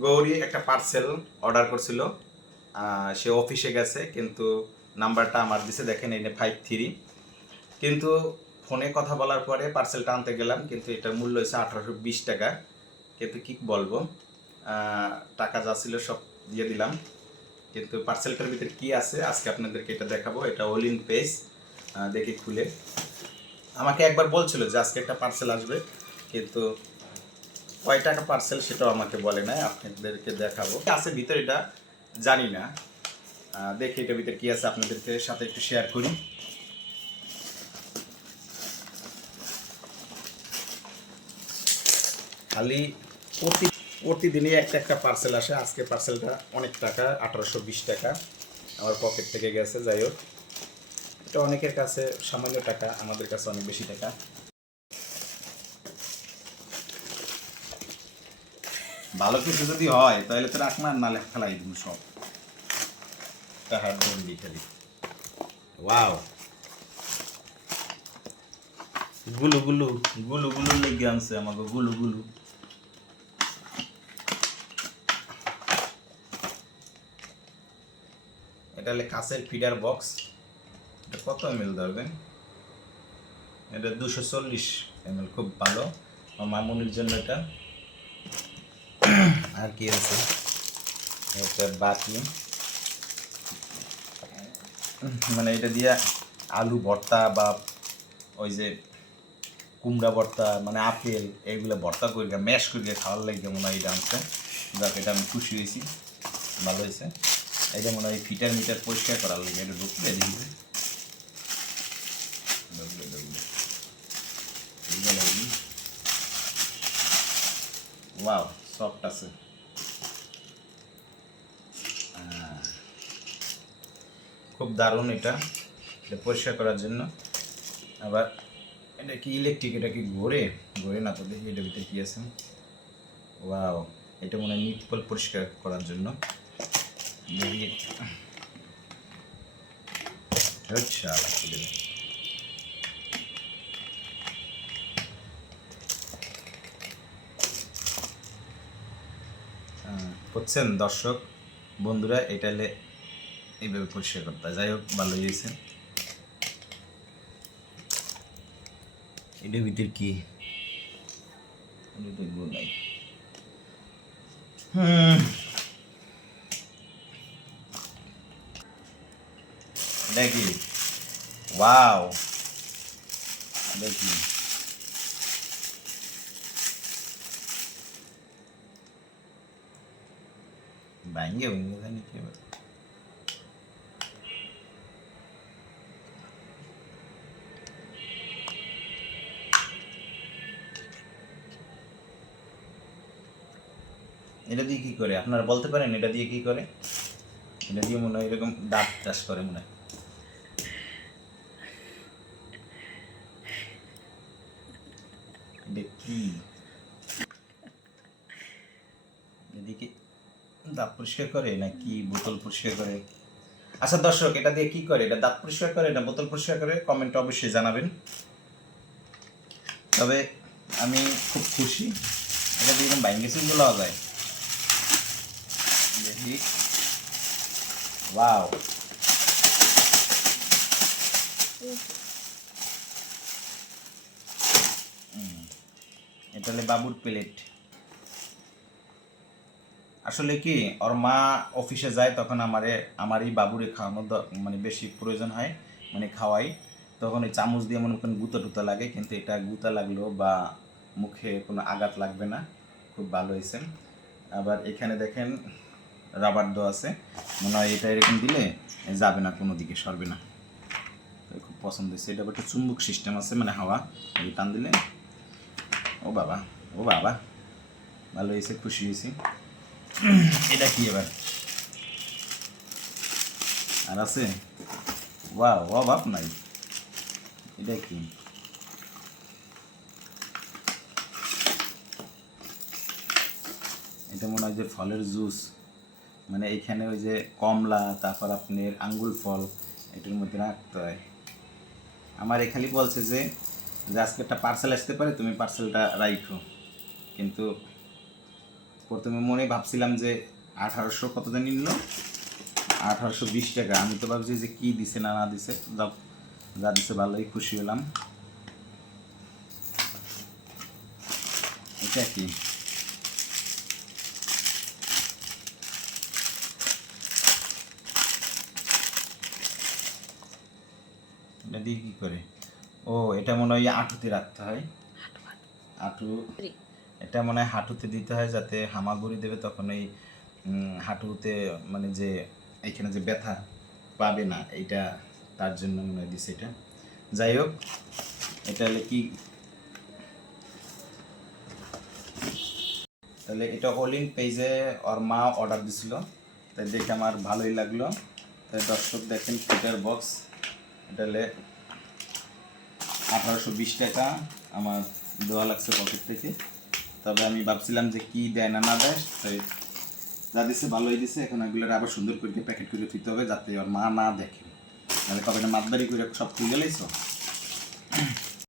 গৌরী একটা parcel order করছিল, সে অফিসে গেছে কিন্তু নাম্বারটা আমার দিছে, দেখেন এই 53। কিন্তু ফোনে কথা বলার পরে পার্সেলটা আনতে গেলাম, কিন্তু এটার মূল্য হচ্ছে 1820 টাকা। কিন্তু কি বলবো, টাকা যা ছিল সব দিয়ে দিলাম। কিন্তু পার্সেলটার ভিতরে কি আছে আজকে আপনাদেরকে এটা দেখাবো। এটা ওলিন পেজ, দেখি খুলে। আমাকে একবার বলছিল যে আজকে একটা পার্সেল আসবে, কিন্তু কয় টাকা পার্সেল সেটাও আমাকে বলে নাই। আপনাদেরকে দেখাবো আছে ভিতরে, এটা জানি না। দেখি এটার ভিতরে কি আছে, আপনাদেরকে সাথে একটু শেয়ার করি। খালি প্রতিদিনই একটা একটা পার্সেল আসে। আজকে পার্সেলটা অনেক টাকা, 1820 টাকা আমার পকেট থেকে গেছে। যাই হোক, এটা অনেকের কাছে সামান্য টাকা, আমাদের কাছে অনেক বেশি টাকা। ভালো কিছু যদি হয় তাহলে তো রাখনা, নালে ফেলাই দিব সব টাকার বন্দি খালি। ওয়াও, গুলু গুলু গুলু গুলু লেগে আনছে আমাকে, গুলু গুলু। এটা হলে কাঁচের ফিডার বক্স। এটা কত এমএল ধরবেন? এটা 240 ml, খুব ভালো। আমার মামুনির জন্য এটা। আর কি আছে, এটা বাটি, মানে এটা দিয়ে আলু ভর্তা বা ওই যে কুমড়া ভর্তা, মানে আপেল এইগুলো ভর্তা করে ম্যাশ করে খাওয়ার লাগে মনে হয় এটা আনছে। যাক, এটা আমি খুশি হয়েছি, ভালো হয়েছে। এটা মনে হয় ফিটার মিটার পরিষ্কার করার লাগে, এটা ঢুকলে দেখবে। ওয়াও, সফট আছে। খুব দারুণ এটা পরিষ্কার করার জন্য। আবার এটা কি ইলেকট্রিক, এটা কি ঘোরে ঘোরে না তো? দেখি এটার ভিতরে কি আছে। ওয়াও, এটা মনে হয় নিটপল পরিষ্কার করার জন্য। দেখি, আচ্ছা বুঝছেন দর্শক বন্ধুরা, এটা এইভাবে পরিষ্কার করতে হয়। যাই হোক, ভালো হয়েছে। এটার ভিতরে কি দেখবো নাই। দেখি, ওয়াও, দেখি ভাঙ্গে ভেঙে জানি কি এবার। এটা দিয়ে কি করে আপনারা বলতে পারেন? এটা দিয়ে কি করে? এটা দিয়ে মনে হয় এরকম দাঁত চাষ করে মনে হয়। এটা কি এদিকে দাঁত পরিষ্কার করে নাকি বোতল পরিষ্কার করে? আচ্ছা দর্শক, এটা দিয়ে কি করে? এটা দাঁত পরিষ্কার করে না বোতল পরিষ্কার করে? কমেন্টে অবশ্যই জানাবেন। তবে আমি খুব খুশি, এটা দিয়ে এরকম বাইঙ্গেসিং বলা যায়। দেখি, ওয়াও, এটা হলে বাবুর প্লেট। আসলে কি, ওর মা অফিসে যায়, তখন আমারই বাবুরে খাওয়ানোর মানে বেশি প্রয়োজন হয়, মানে খাওয়াই। তখন এই চামচ দিয়ে মনে করেন গুঁতো টুতো লাগে, কিন্তু এটা গুঁতা লাগলো বা মুখে কোনো আঘাত লাগবে না। খুব ভালো হয়েছে। আবার এখানে দেখেন রাবার দেওয়া আছে, মনে হয় এটা এরকম দিলে যাবে না, কোনো দিকে সরবে না। খুব পছন্দ হয়েছে। এটা একটা চুম্বক সিস্টেম আছে, মানে হাওয়া এই টান দিলে। ও বাবা, ও বাবা, ভালো হয়েছে, খুশি হয়েছি। এটা কি এবার আর আছে? ওয়াও, অভাব নাই। এটা কি? এটা মনে হয় যে ফলের জুস, মানে এইখানে ওই যে কমলা, তারপর আপনার আঙ্গুল ফল এটার মধ্যে রাখতে হয়। আমার এখানে বলছে যে আজকে একটা পার্সেল আসতে পারে, তুমি পার্সেলটা রাখো। কিন্তু প্রথমে মনে ভাবছিলাম যে 1800 কত জানি নিল, 1820 টাকা। আমি তো ভাবছি যে কি দিছে না না দিছে, যা দিছে ভালোই, খুশি হলাম। এটা কি? এটা দিয়ে কি করে? ও, এটা মনে হয় হাঁটুতে রাখতে হয়, হাঁটু। এটা মনে হয় হাঁটুতে দিতে হয়, যাতে হামাগুড়ি দেবে তখন এই হাঁটুতে মানে যে এইখানে যে ব্যথা পাবে না, এইটা তার জন্য মনে হয় দিছে এটা। যাই হোক, এটা হলে কি, তাহলে এটা অলিন পেজে ওর মা অর্ডার দিছিল, তাই দেখে আমার ভালোই লাগলো। তাই দর্শক দেখেন, ফিটার বক্স, এটা হলে 1820 টাকা আমার দেওয়া লাগছে পকেট থেকে। তবে আমি ভাবছিলাম যে কি দেয় না না দেয়, তাই যা দিছে ভালোই দিছে। এখন এগুলোর আবার সুন্দর করে প্যাকেট করে দিতে হবে, যাতে ওর মা না দেখে, নাহলে কবে না মাতবাড়ি করে সব খুলে গেলেইছো।